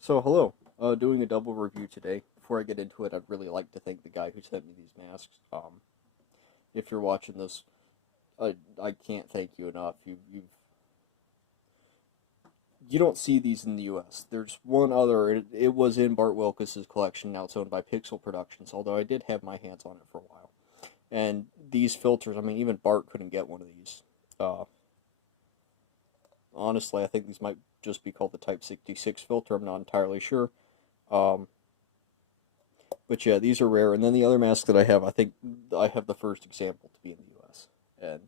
So, hello. Doing a double review today. Before I get into it, I'd really like to thank the guy who sent me these masks. If you're watching this, I can't thank you enough. You don't see these in the U.S. There's one other. It was in Bart Wilkes's collection. Now it's owned by Pixel Productions. Although I did have my hands on it for a while. And these filters, I mean, even Bart couldn't get one of these. Uh, Honestly, I think these might just be called the Type 66 filter. I'm not entirely sure. Um, But yeah, these are rare. And then the other masks that I have, I think I have the first example to be in the U.S. And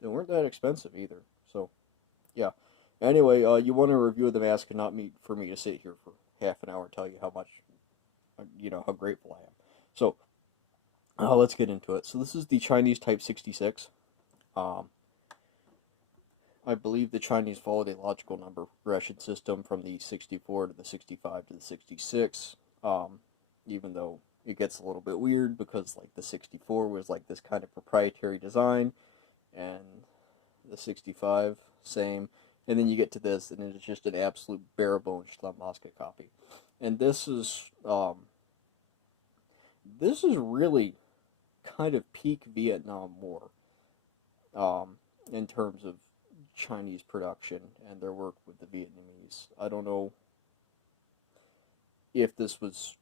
they weren't that expensive either. So yeah. Anyway, you want a review of the mask and not for me to sit here for half an hour and tell you how much, how grateful I am. So let's get into it. So this is the Chinese Type 66. Um, I believe the Chinese followed a logical number progression system from the 64 to the 65 to the 66. Even though it gets a little bit weird because like the 64 was like this kind of proprietary design, and the 65 same, and then you get to this and it's just an absolute bare bones Schlemmaska copy. And this is really kind of peak Vietnam War, in terms of Chinese production and their work with the Vietnamese. If this was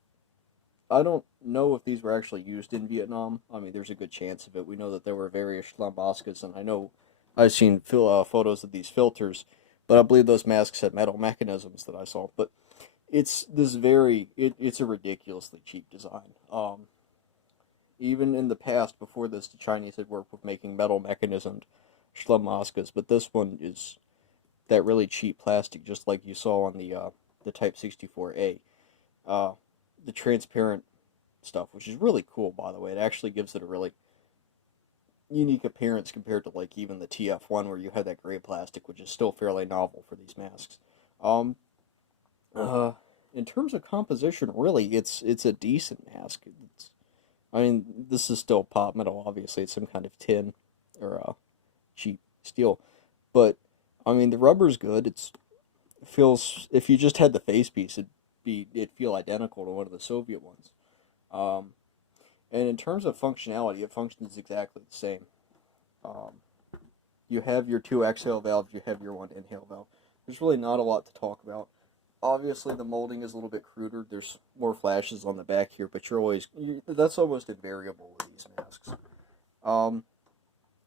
I don't know if these were actually used in Vietnam. I mean, there's a good chance of it. We know that there were various Schlambaskas, and I know I've seen photos of these filters, but I believe those masks had metal mechanisms that I saw. But it's a ridiculously cheap design. Even in the past, before this, the Chinese had worked with making metal mechanismed Schlambaskas, but this one is that really cheap plastic, just like you saw on the Type 64A. Uh, the transparent stuff, which is really cool, by the way. It actually gives it a really unique appearance compared to like even the TF1, where you have that gray plastic, which is still fairly novel for these masks. Um, uh, in terms of composition, really, it's a decent mask. I mean, this is still pot metal. Obviously, it's some kind of tin or cheap steel, but I mean the rubber's good. It feels, if you just had the face piece, it'd feel identical to one of the Soviet ones. Um, and in terms of functionality, it functions exactly the same. Um, you have your two exhale valves, you have your one inhale valve. There's really not a lot to talk about. Obviously, the molding is a little bit cruder. There's more flashes on the back here, but that's almost invariable with these masks. Um,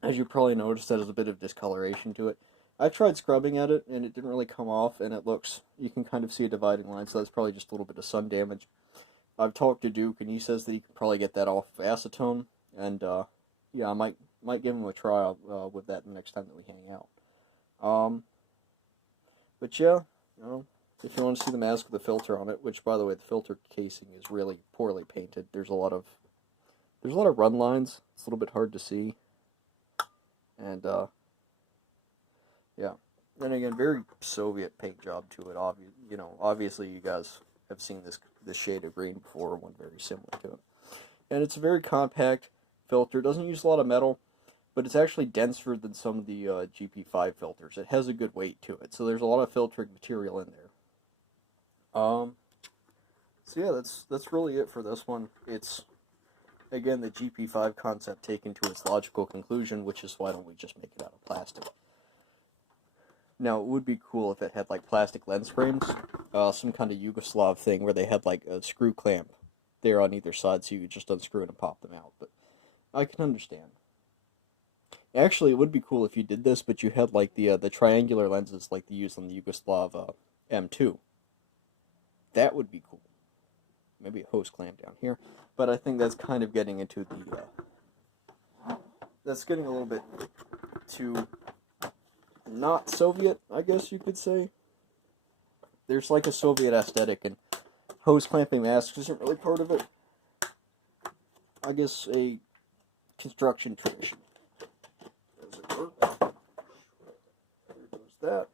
as you probably noticed, that has a bit of discoloration to it. I tried scrubbing at it, and it didn't really come off, and you can kind of see a dividing line, so that's probably just a little bit of sun damage. I've talked to Duke, and he says that he can probably get that off of acetone, and yeah, I might give him a try with that the next time that we hang out. Um, but yeah, you know, if you want to see the mask with the filter on it, which by the way, the filter casing is really poorly painted. There's a lot of run lines. It's a little bit hard to see, and yeah. Then again, very Soviet paint job to it. Obviously, you guys have seen this shade of green before, one very similar to it. And it's a very compact filter. It doesn't use a lot of metal, but it's actually denser than some of the GP5 filters. It has a good weight to it, so there's a lot of filtering material in there. So yeah, that's really it for this one. It's again the GP5 concept taken to its logical conclusion, which is why don't we just make it out of plastic? Now, it would be cool if it had like plastic lens frames, some kind of Yugoslav thing where they had like a screw clamp there on either side, so you could just unscrew it and pop them out. But I can understand. Actually, it would be cool if you did this, but you had like the triangular lenses like they used on the Yugoslav M2. That would be cool. Maybe a hose clamp down here, but I think that's kind of getting into that's getting a little bit too not Soviet, I guess you could say. There's like a Soviet aesthetic, and hose clamping masks isn't really part of it. I guess a construction tradition. Does it work? There goes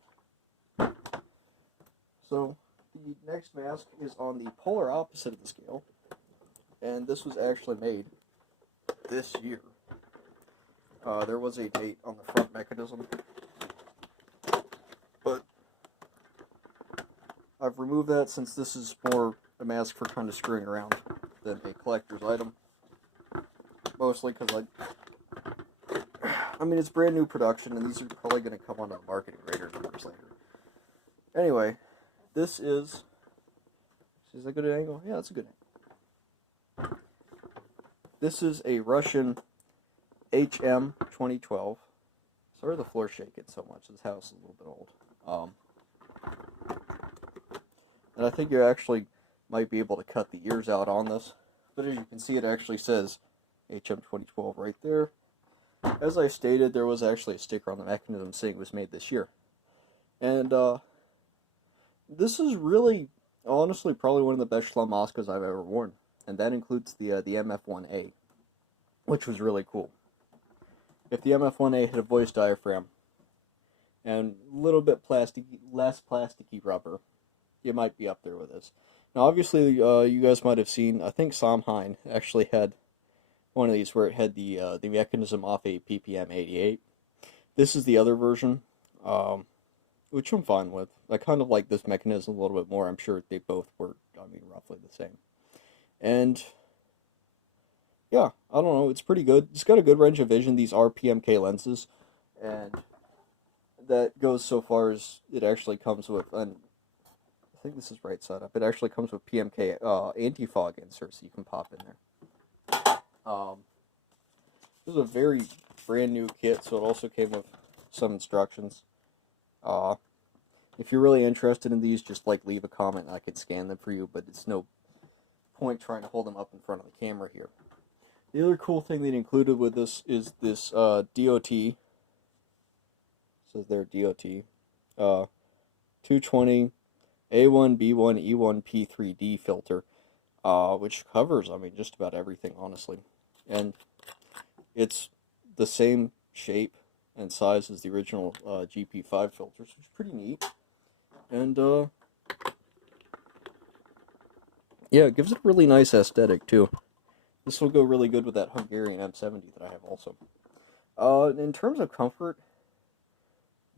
that. So, the next mask is on the polar opposite of the scale, and this was actually made this year. There was a date on the front mechanism, but I've removed that since this is more a mask for kind of screwing around than a collector's item. Mostly because I mean, it's brand new production, and these are probably going to come onto the market in greater numbers later. Anyway, this is that a good angle? Yeah, that's a good angle. This is a Russian HM-2012. Sorry the floor's shaking so much. This house is a little bit old. And I think you actually might be able to cut the ears out on this. But as you can see, it actually says HM-2012 right there. As I stated, there was actually a sticker on the mechanism saying it was made this year. And this is really, honestly, probably one of the best Schlummaskes I've ever worn. And that includes the MF1A, which was really cool. If the MF1A had a voice diaphragm and a little bit less plasticky rubber, it might be up there with this. Now, obviously, you guys might have seen, I think Samhain actually had one of these where it had the mechanism off a PPM 88. This is the other version, which I'm fine with. I kind of like this mechanism a little bit more. I'm sure they both were, roughly the same. And yeah, I don't know, it's pretty good. It's got a good range of vision. These are PMK lenses, and that goes so far as it actually comes with, and I think this is right side up, it actually comes with PMK anti-fog inserts you can pop in there. This is a very brand new kit, so it also came with some instructions. If you're really interested in these, just leave a comment and I could scan them for you, but it's no point trying to hold them up in front of the camera here. The other cool thing they included with this is this DOT. It says there DOT. 220 A1, B1, E1, P3D filter, which covers, just about everything, honestly. And it's the same shape and size as the original GP5 filters, which is pretty neat. And, yeah, it gives it a really nice aesthetic, too. This will go really good with that Hungarian M70 that I have also. In terms of comfort,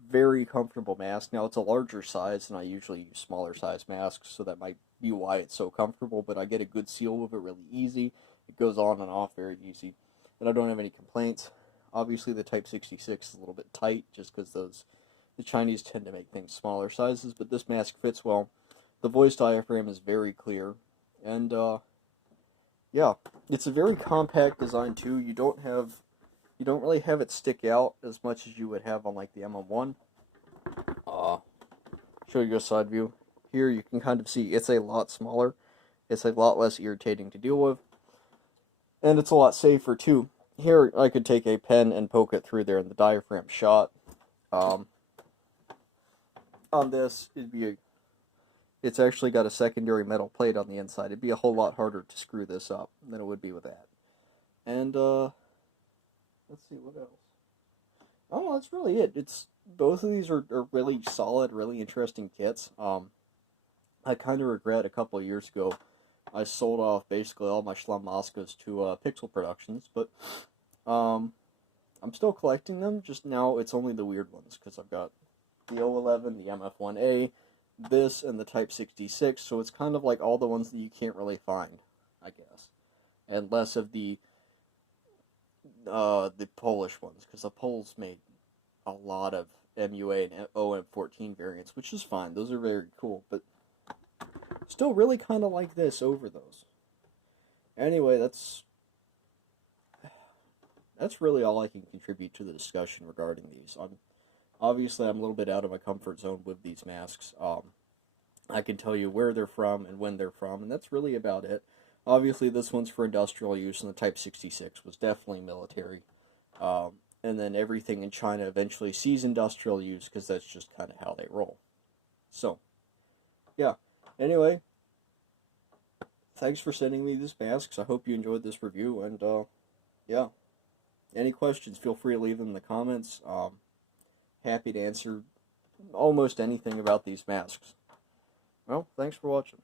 very comfortable mask. Now, it's a larger size, and I usually use smaller size masks, so that might be why it's so comfortable, but I get a good seal with it really easy. It goes on and off very easy, and I don't have any complaints. Obviously, the Type 66 is a little bit tight, just because the Chinese tend to make things smaller sizes, but this mask fits well. The voice diaphragm is very clear, and, yeah, it's a very compact design, too. You don't really have it stick out as much as you would have on, the MM1. Show you a side view. Here you can kind of see it's a lot smaller. It's a lot less irritating to deal with. And it's a lot safer, too. Here, I could take a pen and poke it through there and the diaphragm shot. On this, it's actually got a secondary metal plate on the inside. It'd be a whole lot harder to screw this up than it would be with that. And, let's see, what else? Oh, that's really it. Both of these are really solid, really interesting kits. I kind of regret a couple of years ago I sold off basically all my Schlummaskes to Pixel Productions, but I'm still collecting them. Just now it's only the weird ones, because I've got the 011, the MF1A, this, and the Type 66, so it's kind of like all the ones that you can't really find, I guess. And less of the Polish ones, because the Poles made a lot of MUA and OM14 variants, which is fine. Those are very cool, but still really kind of like this over those. Anyway, that's really all I can contribute to the discussion regarding these. Obviously, I'm a little bit out of my comfort zone with these masks. I can tell you where they're from and when they're from, and that's really about it. Obviously, this one's for industrial use, and the Type 66 was definitely military. And then everything in China eventually sees industrial use, because that's just kind of how they roll. So, yeah. Anyway, thanks for sending me these masks. I hope you enjoyed this review, and, yeah. Any questions, feel free to leave them in the comments. Happy to answer almost anything about these masks. Well, thanks for watching.